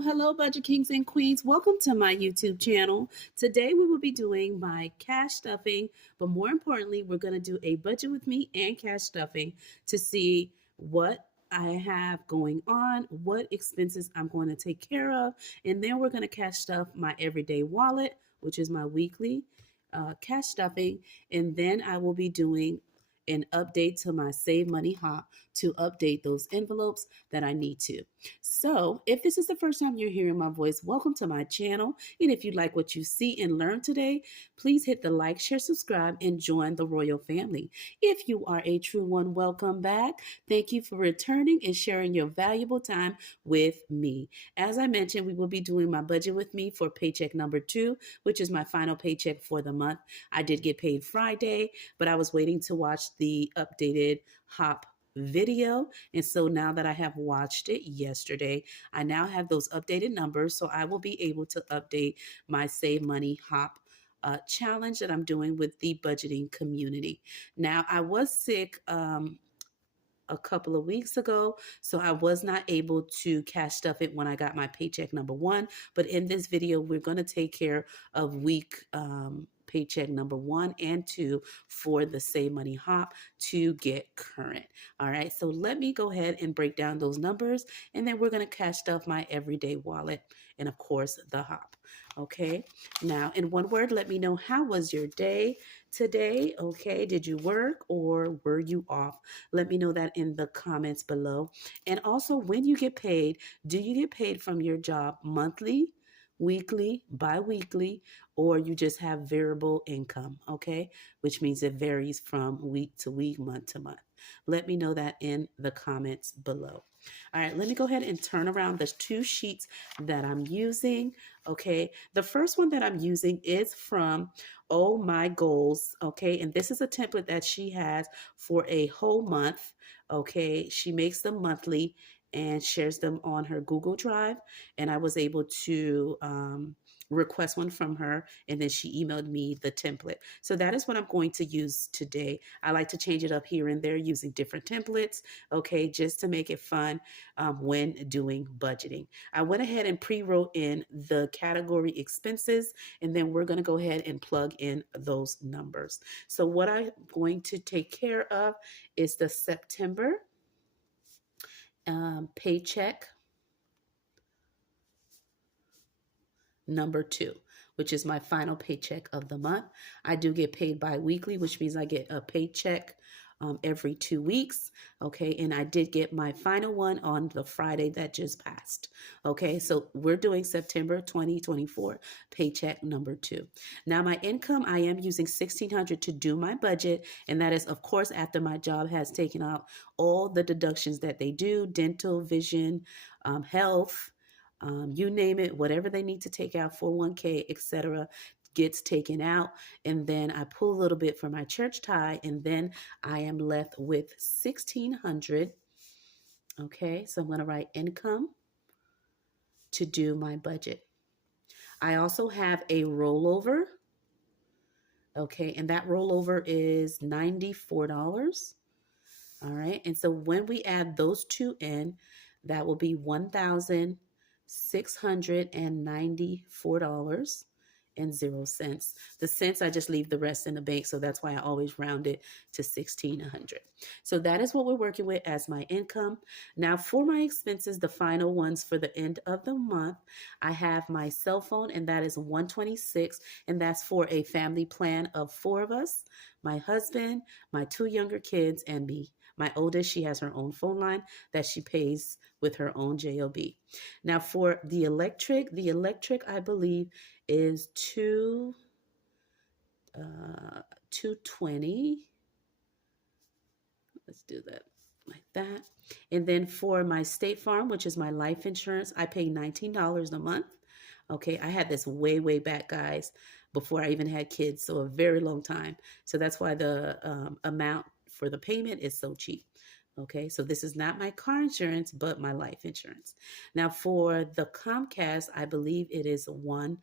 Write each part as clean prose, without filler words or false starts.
Hello, Budget Kings and Queens. Welcome to my YouTube channel. Today we will be doing my cash stuffing, but more importantly, we're going to do a budget with me and cash stuffing to see what I have going on, what expenses I'm going to take care of, and then we're going to cash stuff my everyday wallet, which is my weekly cash stuffing, and then I will be doing an update to my Save Money Hop to update those envelopes that I need to. So, if this is the first time you're hearing my voice, welcome to my channel. And if you like what you see and learn today, please hit the like, share, subscribe, and join the royal family. If you are a true one, welcome back. Thank you for returning and sharing your valuable time with me. As I mentioned, we will be doing my budget with me for paycheck number 2, which is my final paycheck for the month. I did get paid Friday, but I was waiting to watch the updated Hop video. And so now that I have watched it yesterday, I now have those updated numbers. So I will be able to update my Save Money Hop challenge that I'm doing with the budgeting community. Now, I was sick a couple of weeks ago, so I was not able to cash stuff it when I got my paycheck number 1. But in this video, we're going to take care of week paycheck number 1 and 2 for the Save Money Hop to get current. All right, so let me go ahead and break down those numbers, and then we're going to cash stuff my everyday wallet and, of course, the Hop. Okay, now in one word, let me know, how was your day today? Okay, did you work or were you off? Let me know that in the comments below. And also, when you get paid, do you get paid from your job monthly, weekly, bi-weekly, or you just have variable income? Okay, which means it varies from week to week, month to month. Let me know that in the comments below. All right, let me go ahead and turn around the 2 sheets that I'm using. Okay, the first one that I'm using is from OhMyGoals. Okay, and this is a template that she has for a whole month. Okay, she makes them monthly and shares them on her Google Drive. And I was able to request one from her, and then she emailed me the template. So that is what I'm going to use today. I like to change it up here and there using different templates, okay, just to make it fun when doing budgeting. I went ahead and pre-wrote in the category expenses, and then we're going to go ahead and plug in those numbers. So what I'm going to take care of is the September paycheck number 2, which is my final paycheck of the month. I do get paid bi-weekly, which means I get a paycheck every 2 weeks. Okay, and I did get my final one on the Friday that just passed. Okay, so we're doing September 2024 paycheck number 2. Now, my income, I am using $1,600 to do my budget, and that is, of course, after my job has taken out all the deductions that they do: dental, vision, health, you name it, whatever they need to take out, 401k, etc., gets taken out. And then I pull a little bit for my church tie, and then I am left with $1,600. Okay, so I'm going to write income to do my budget. I also have a rollover. Okay, and that rollover is $94. All right, and so when we add those 2 in, that will be $1,694.00. The cents, I just leave the rest in the bank, so that's why I always round it to 1,600. So that is what we're working with as my income. Now, for my expenses, the final ones for the end of the month, I have my cell phone, and that is $126, and that's for a family plan of 4 of us: my husband, my 2 younger kids, and me. My oldest, she has her own phone line that she pays with her own JOB. Now, for the electric, I believe, is 220. Let's do that like that. And then for my State Farm, which is my life insurance, I pay $19 a month. Okay, I had this way, way back, guys, before I even had kids, so a very long time. So that's why the amount for the payment is so cheap. Okay, so this is not my car insurance, but my life insurance. Now, for the Comcast, I believe it is $120.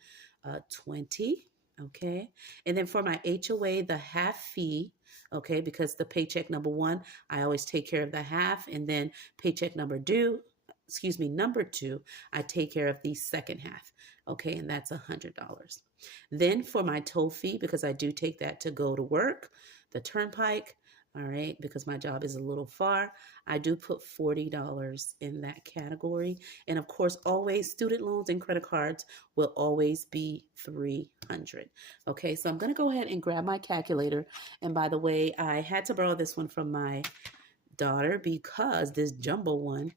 Okay, and then for my HOA, the half fee. Okay, because the paycheck number 1, I always take care of the half, and then paycheck number 2, number 2, I take care of the second half. Okay, and that's $100. Then for my toll fee, because I do take that to go to work, the turnpike, all right, because my job is a little far, I do put $40 in that category. And of course, always student loans and credit cards will always be $300. Okay, so I'm going to go ahead and grab my calculator. And by the way, I had to borrow this one from my daughter because this jumbo one,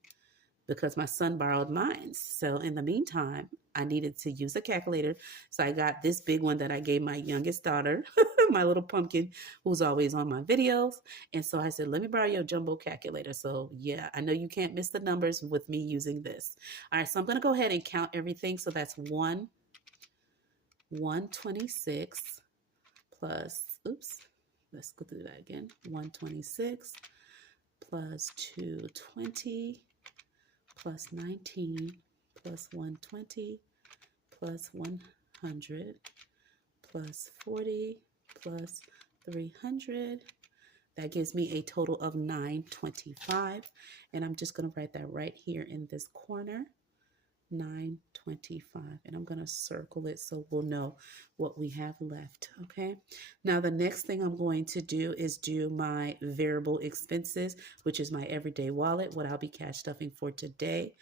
because my son borrowed mine. So in the meantime, I needed to use a calculator. So I got this big one that I gave my youngest daughter, my little pumpkin, who's always on my videos. And so I said, let me borrow your jumbo calculator. So yeah, I know you can't miss the numbers with me using this. All right, so I'm going to go ahead and count everything. So that's 126 plus, oops, let's go through that again. 126 plus 220 plus 19 plus 120 plus 100 plus 40 plus 300. That gives me a total of 925. And I'm just going to write that right here in this corner. 925, and I'm going to circle it so we'll know what we have left. Okay, now the next thing I'm going to do is do my variable expenses, which is my everyday wallet, what I'll be cash stuffing for today.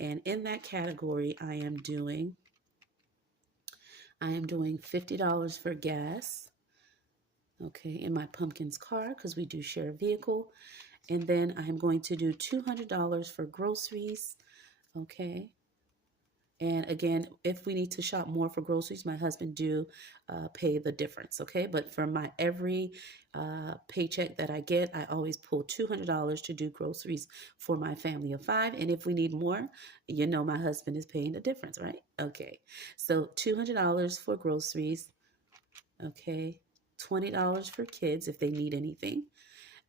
And in that category, I am doing $50 for gas, okay, in my pumpkin's car, because we do share a vehicle. And then I'm going to do $200 for groceries, okay. And again, if we need to shop more for groceries, my husband do pay the difference, okay? But for my every paycheck that I get, I always pull $200 to do groceries for my family of 5. And if we need more, you know my husband is paying the difference, right? Okay, so $200 for groceries, okay? $20 for kids if they need anything.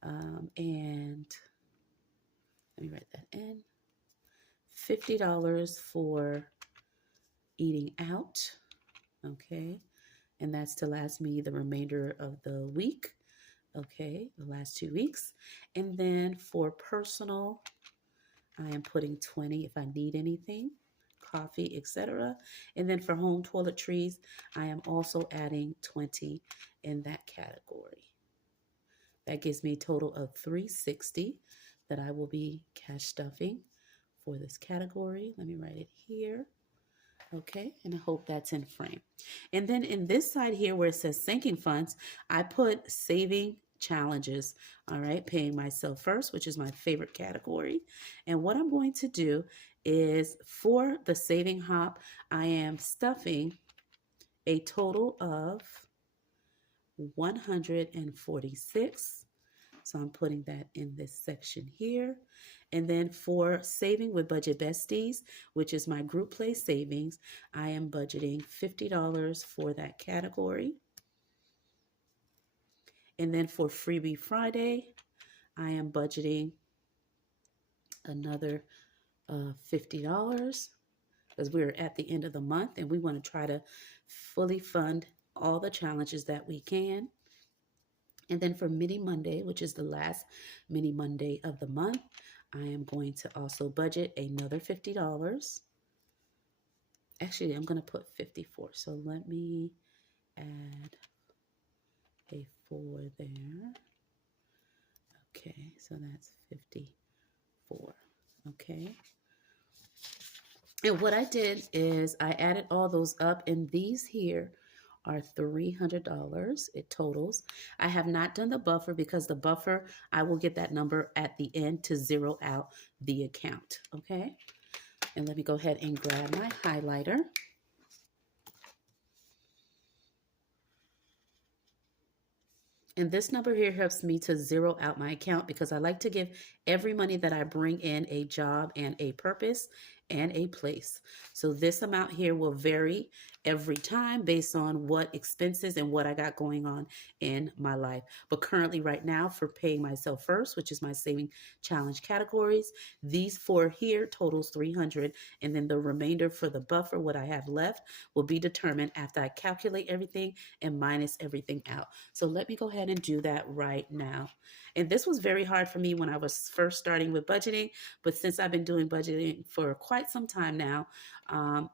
And let me write that in. $50 for eating out, okay, and that's to last me the remainder of the week, okay, the last 2 weeks. And then for personal, I am putting 20 if I need anything, coffee, etc. And then for home toiletries, I am also adding 20 in that category. That gives me a total of 360 that I will be cash stuffing for this category. Let me write it here. Okay, and I hope that's in frame. And then in this side here where it says sinking funds, I put saving challenges, all right, paying myself first, which is my favorite category. And what I'm going to do is for the saving hop, I am stuffing a total of 146. So I'm putting that in this section here. And then for saving with Budget Besties, which is my group play savings, I am budgeting $50 for that category. And then for Freebie Friday, I am budgeting another $50 because we're at the end of the month and we want to try to fully fund all the challenges that we can. And then for Mini Monday, which is the last Mini Monday of the month, I am going to also budget another $50. Actually, I'm going to put 54. So let me add a 4 there. Okay, so that's 54. Okay. And what I did is I added all those up, and these here are $300. It totals. I have not done the buffer because the buffer, I will get that number at the end to zero out the account. Okay. And let me go ahead and grab my highlighter. And this number here helps me to zero out my account because I like to give every money that I bring in a job and a purpose and a place. So this amount here will vary every time based on what expenses and what I got going on in my life. But currently right now for paying myself first, which is my saving challenge categories, these 4 here totals 300. And then the remainder for the buffer, what I have left, will be determined after I calculate everything and minus everything out. So let me go ahead and do that right now. And this was very hard for me when I was first starting with budgeting. But since I've been doing budgeting for quite some time now,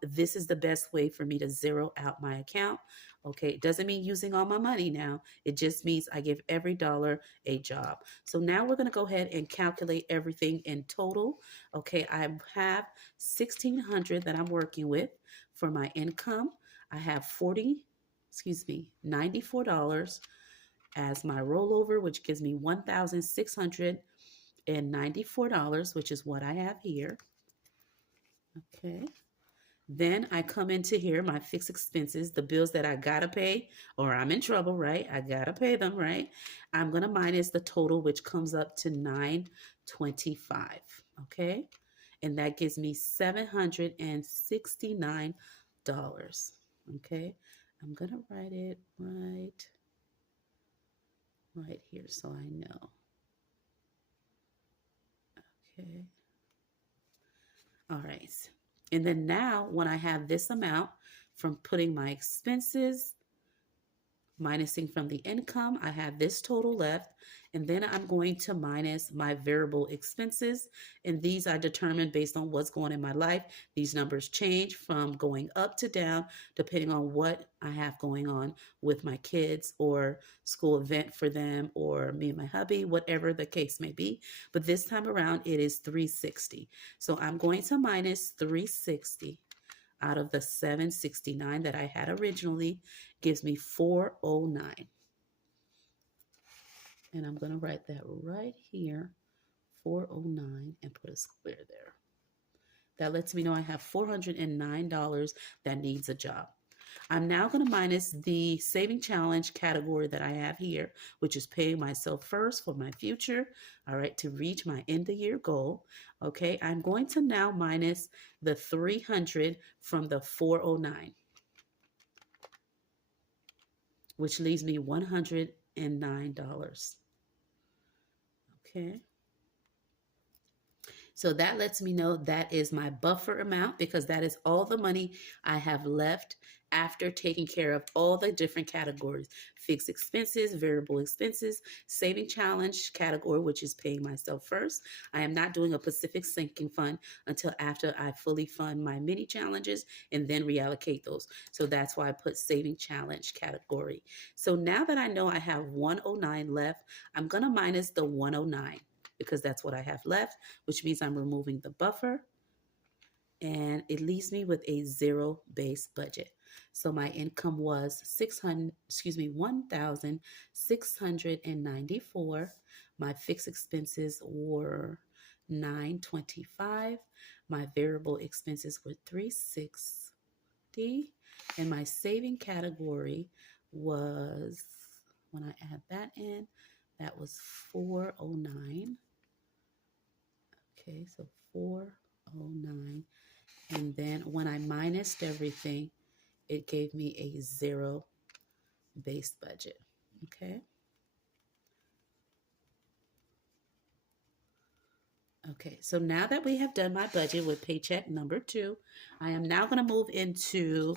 this is the best way for me to zero out my account. Okay, it doesn't mean using all my money now. It just means I give every dollar a job. So now we're going to go ahead and calculate everything in total. Okay, I have 1,600 that I'm working with for my income. I have $94 as my rollover, which gives me $1,694, which is what I have here. Okay. Then I come into here, my fixed expenses, the bills that I gotta pay, or I'm in trouble, right? I gotta pay them, right? I'm gonna minus the total, which comes up to $925. Okay. And that gives me $769. Okay. I'm gonna write it right here so I know. Okay. All right. And then now when I have this amount from putting my expenses, minusing from the income, I have this total left. And then I'm going to minus my variable expenses. And these I determine based on what's going in my life. These numbers change from going up to down, depending on what I have going on with my kids or school event for them or me and my hubby, whatever the case may be. But this time around, it is 360. So I'm going to minus 360 out of the 769 that I had originally, gives me 409. And I'm going to write that right here, 409, and put a square there. That lets me know I have $409 that needs a job. I'm now going to minus the saving challenge category that I have here, which is paying myself first for my future, all right, to reach my end of year goal. Okay, I'm going to now minus the 300 from the 409, which leaves me $109. Okay. So that lets me know that is my buffer amount because that is all the money I have left after taking care of all the different categories: fixed expenses, variable expenses, saving challenge category, which is paying myself first. I am not doing a Pacific sinking fund until after I fully fund my mini challenges and then reallocate those. So that's why I put saving challenge category. So now that I know I have 109 left, I'm going to minus the 109. Because that's what I have left, which means I'm removing the buffer, and it leaves me with a zero-based budget. So my income was $1,694. My fixed expenses were $925. My variable expenses were $360, and my saving category was, when I add that in, that was 409. Okay, so 409. And then when I minused everything, it gave me a zero-based budget. Okay. Okay, so now that we have done my budget with paycheck number 2, I am now going to move into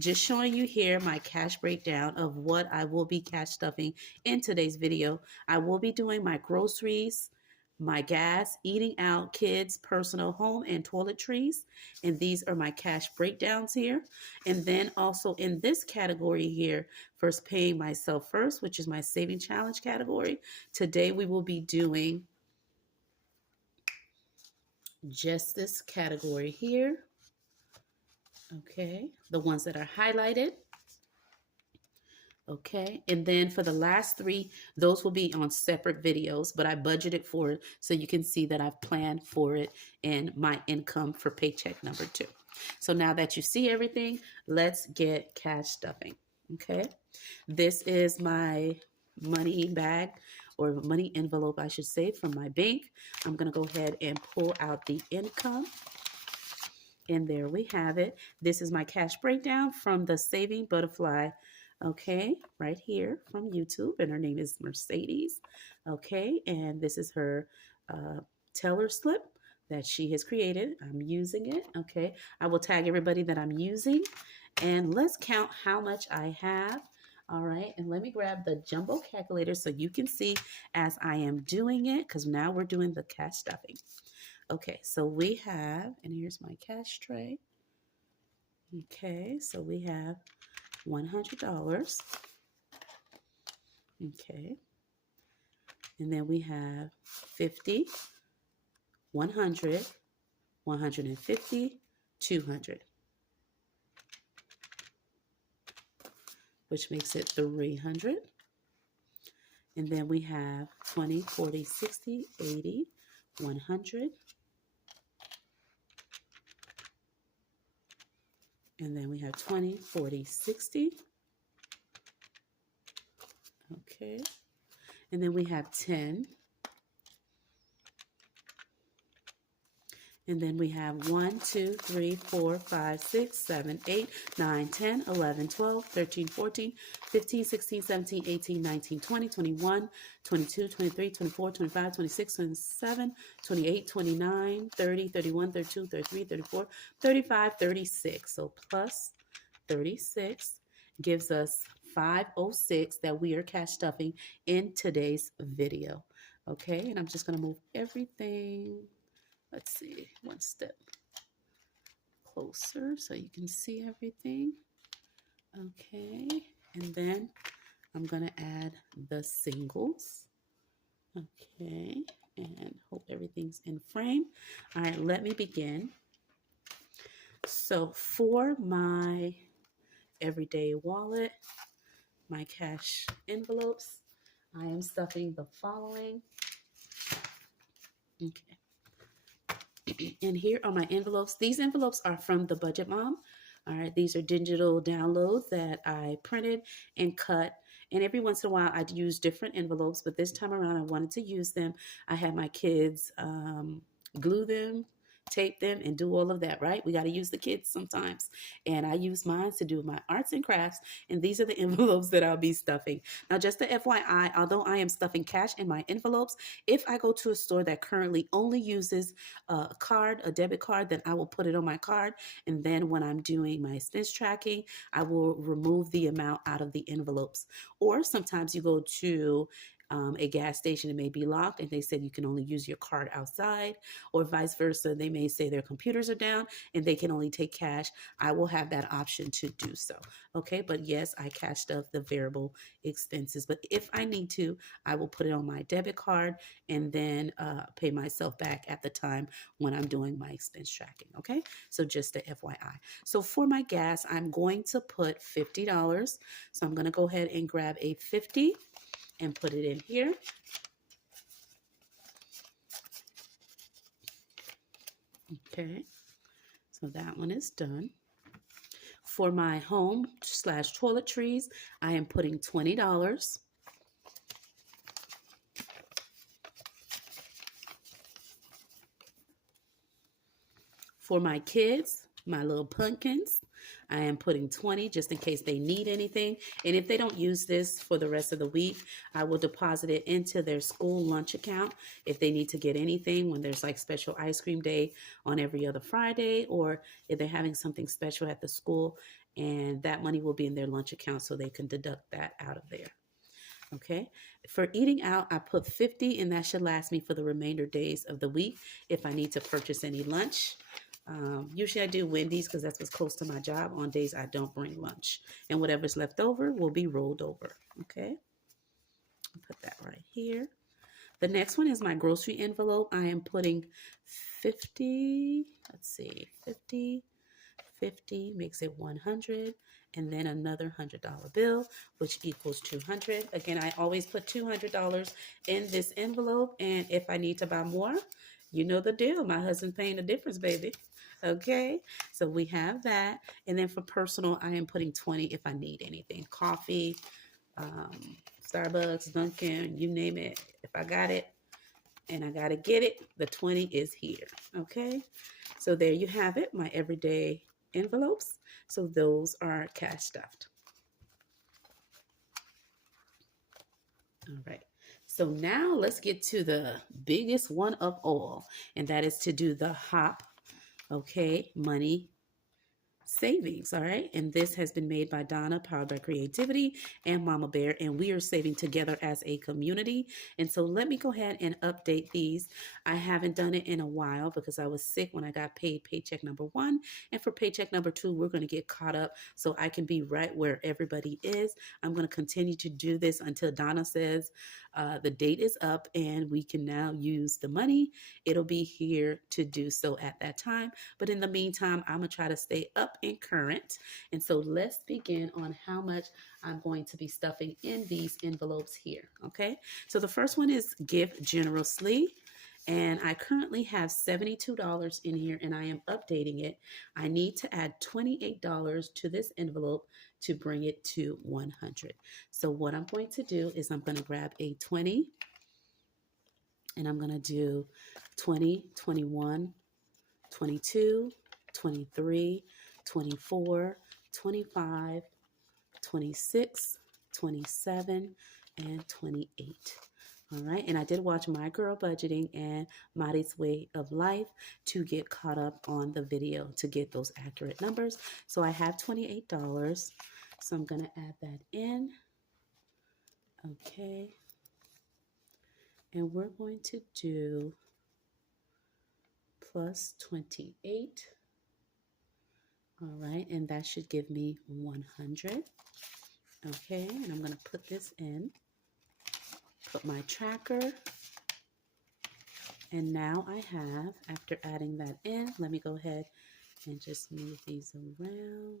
just showing you here my cash breakdown of what I will be cash stuffing in today's video. I will be doing my groceries, my gas, eating out, kids, personal, home, and toiletries. And these are my cash breakdowns here. And then also in this category here, first paying myself first, which is my saving challenge category. Today we will be doing just this category here. Okay, the ones that are highlighted. Okay, and then for the last 3, those will be on separate videos, but I budgeted for it so you can see that I've planned for it in my income for paycheck number 2. So now that you see everything, let's get cash stuffing. Okay, this is my money bag, or money envelope, I should say, from my bank. I'm going to go ahead and pull out the income. And there we have it. This is my cash breakdown from the Saving Butterfly, okay, right here from YouTube. And her name is Mercedes, okay. And this is her teller slip that she has created. I'm using it, okay. I will tag everybody that I'm using. And let's count how much I have. All right, and let me grab the jumbo calculator so you can see as I am doing it, because now we're doing the cash stuffing. Okay, so we have, and here's my cash tray. Okay, so we have $100. Okay, and then we have 50, 100, 150, 200, which makes it 300. And then we have 20, 40, 60, 80, 100. And then we have 20, 40, 60. Okay. And then we have 10. And then we have 1, 2, 3, 4, 5, 6, 7, 8, 9, 10, 11, 12, 13, 14, 15, 16, 17, 18, 19, 20, 21, 22, 23, 24, 25, 26, 27, 28, 29, 30, 31, 32, 33, 34, 35, 36. So plus 36 gives us 506 that we are cash stuffing in today's video. Okay, and I'm just going to move everything. Let's see, one step closer so you can see everything. Okay, and then I'm gonna add the singles. Okay, and hope everything's in frame. All right, let me begin. So for my everyday wallet, my cash envelopes, I am stuffing the following. Okay. And here are my envelopes. These envelopes are from the Budget Mom. All right, these are digital downloads that I printed and cut. And every once in a while, I'd use different envelopes, but this time around, I wanted to use them. I had my kids glue them, tape them, and do all of that, right? We got to use the kids sometimes. And I use mine to do my arts and crafts. And these are the envelopes that I'll be stuffing. Now, just a FYI, although I am stuffing cash in my envelopes, if I go to a store that currently only uses a card, a debit card, then I will put it on my card. And then when I'm doing my expense tracking, I will remove the amount out of the envelopes. Or sometimes you go to a gas station, it may be locked and they said you can only use your card outside, or vice versa. They may say their computers are down and they can only take cash. I will have that option to do so. Okay, but yes, I cash stuff the variable expenses, but if I need to, I will put it on my debit card and then pay myself back at the time when I'm doing my expense tracking. Okay, so just a FYI. So for my gas, I'm going to put $50. So I'm going to go ahead and grab a 50 and put it in here. Okay, so that one is done. For my home/toiletries, I am putting $20. For my kids, my little pumpkins, I am putting 20 just in case they need anything. And if they don't use this for the rest of the week, I will deposit it into their school lunch account if they need to get anything when there's like special ice cream day on every other Friday, or if they're having something special at the school, and that money will be in their lunch account so they can deduct that out of there. Okay, for eating out, I put 50, and that should last me for the remainder days of the week if I need to purchase any lunch. Usually I do Wendy's because that's what's close to my job on days I don't bring lunch. And whatever's left over will be rolled over. Okay, I'll put that right here. The next one is my grocery envelope. I am putting 50, let's see, 50 makes it 100, and then another $100 bill, which equals 200. Again, I always put $200 in this envelope, and if I need to buy more, you know the deal. My husband paying the difference, baby. Okay, so we have that. And then for personal, I am putting 20 if I need anything. Coffee, Starbucks, Dunkin', you name it. If I got it and I got to get it, the 20 is here. Okay, so there you have it, my everyday envelopes. So those are cash stuffed. All right. So now let's get to the biggest one of all, and that is to do the HOP, okay, money savings. All right. And this has been made by Donna, powered by creativity, and Mama Bear. And we are saving together as a community. And so let me go ahead and update these. I haven't done it in a while because I was sick when I got paid paycheck number 1. And for paycheck number 2, we're going to get caught up so I can be right where everybody is. I'm going to continue to do this until Donna says the date is up and we can now use the money. It'll be here to do so at that time. But in the meantime, I'm going to try to stay up and current. And so let's begin on how much I'm going to be stuffing in these envelopes here. Okay. So the first one is give generously. And I currently have $72 in here and I am updating it. I need to add $28 to this envelope to bring it to 100. So what I'm going to do is I'm going to grab a 20 and I'm going to do 20, 21, 22, 23, 24, 25, 26, 27, and 28. All right, and I did watch My Girl Budgeting and Mari's Way of Life to get caught up on the video to get those accurate numbers. So I have $28. So I'm going to add that in. Okay. And we're going to do plus 28. All right, and that should give me 100. Okay, and I'm going to put this in. Put my tracker. And now I have, after adding that in, let me go ahead and just move these around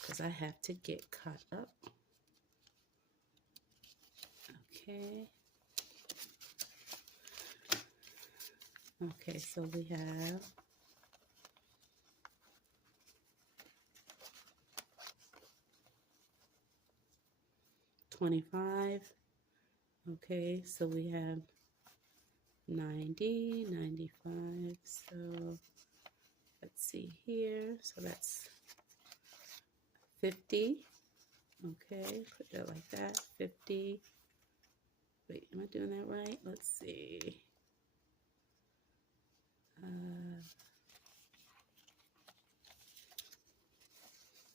because I have to get caught up. Okay. Okay, so we have $25. Okay, so we have 90, 95. So let's see here. So that's 50. Okay, put that like that. 50. Wait, am I doing that right? Let's see.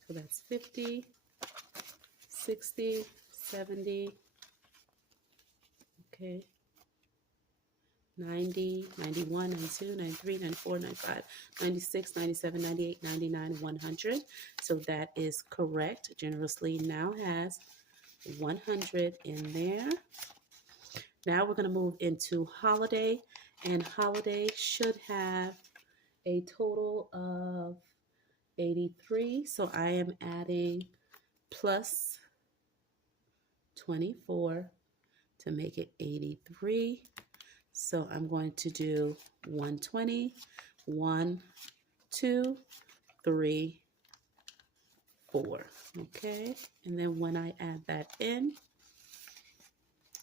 So that's 50, 60, 70. Okay. 90, 91, 92, 93, 94, 95, 96, 97, 98, 99, 100. So that is correct. Generously now has 100 in there. Now we're going to move into holiday, and holiday should have a total of 83. So I am adding plus 24 to make it 83. So I'm going to do 120, 1, 2, 3, 4. Okay, and then when I add that in,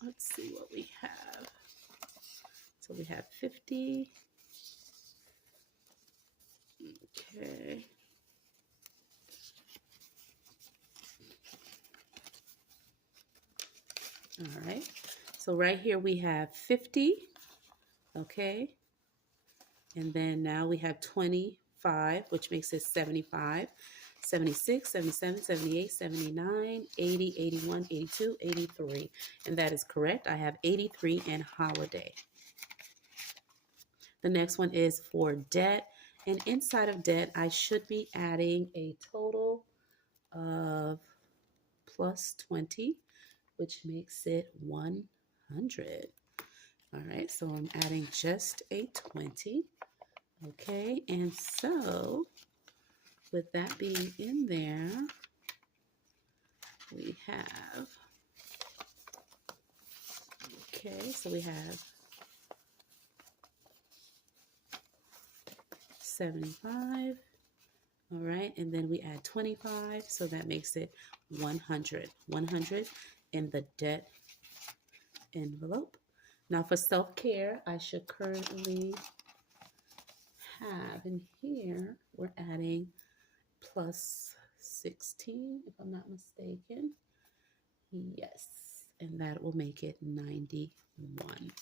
let's see what we have. So we have 50. Okay. All right. So right here we have 50. Okay. And then now we have 25, which makes it 75, 76, 77, 78, 79, 80, 81, 82, 83. And that is correct. I have 83 in holiday. The next one is for debt. And inside of debt, I should be adding a total of plus 20, which makes it 100. All right, so I'm adding just a 20. Okay, and so with that being in there, we have, okay, so we have 75. All right, and then we add 25, so that makes it 100. 100 in the debt envelope. Now for self-care, I should currently have in here, we're adding plus 16, if I'm not mistaken. Yes, and that will make it 91.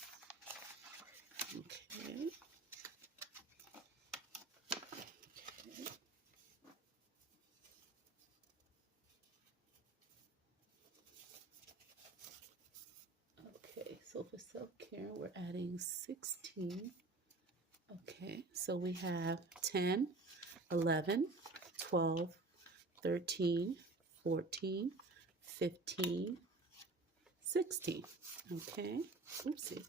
Okay. self-care, we're adding 16. Okay, so we have 10, 11, 12, 13, 14, 15, 16. Okay, oopsie.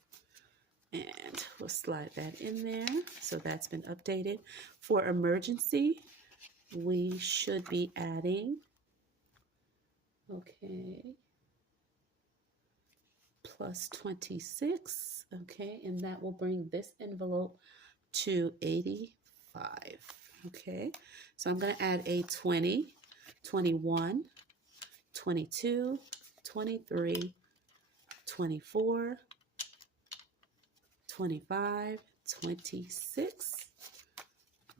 And we'll slide that in there. So that's been updated. For emergency, we should be adding, okay, plus 26. Okay, and that will bring this envelope to 85. Okay, so I'm going to add a 20, 21, 22, 23, 24, 25, 26.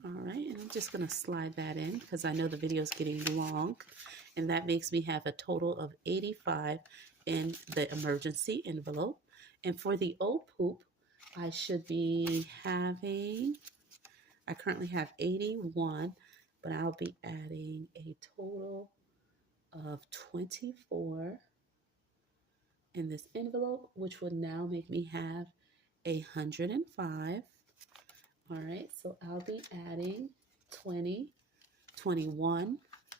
All right, and I'm just going to slide that in because I know the video is getting long, and that makes me have a total of 85 in the emergency envelope. And for the O poop, I should be having, I currently have 81, but I'll be adding a total of 24 in this envelope, which would now make me have 105. All right, so I'll be adding 20, 21,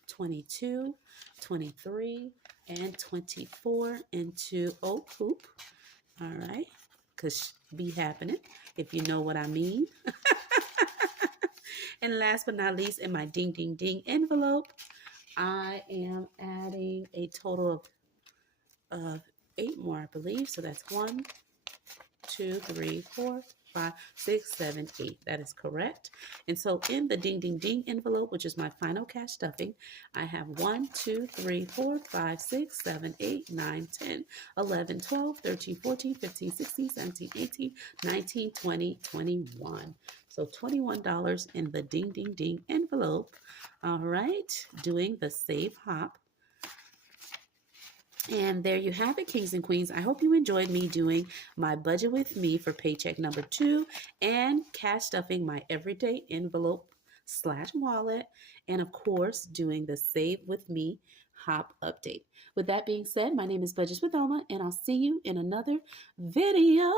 22, 23, and 24 into O poop. All right, because be happening, if you know what I mean. And last but not least, in my ding, ding, ding envelope, I am adding a total of 8 more, I believe. So that's 1, 2, 3, 4, 5, 6, 7, 8. That is correct. And so in the ding, ding, ding envelope, which is my final cash stuffing, I have 1, 2, 3, 4, 5, 6, 7, 8, 9, 10, 11, 12, 13, 14, 15, 16, 17, 18, 19, 20, 21. So $21 in the ding, ding, ding envelope. All right, doing the save hop. And there you have it, kings and queens. I hope you enjoyed me doing my budget with me for paycheck number 2 and cash stuffing my everyday envelope / wallet. And of course, doing the save with me hop update. With that being said, my name is Budgets with Oma, and I'll see you in another video.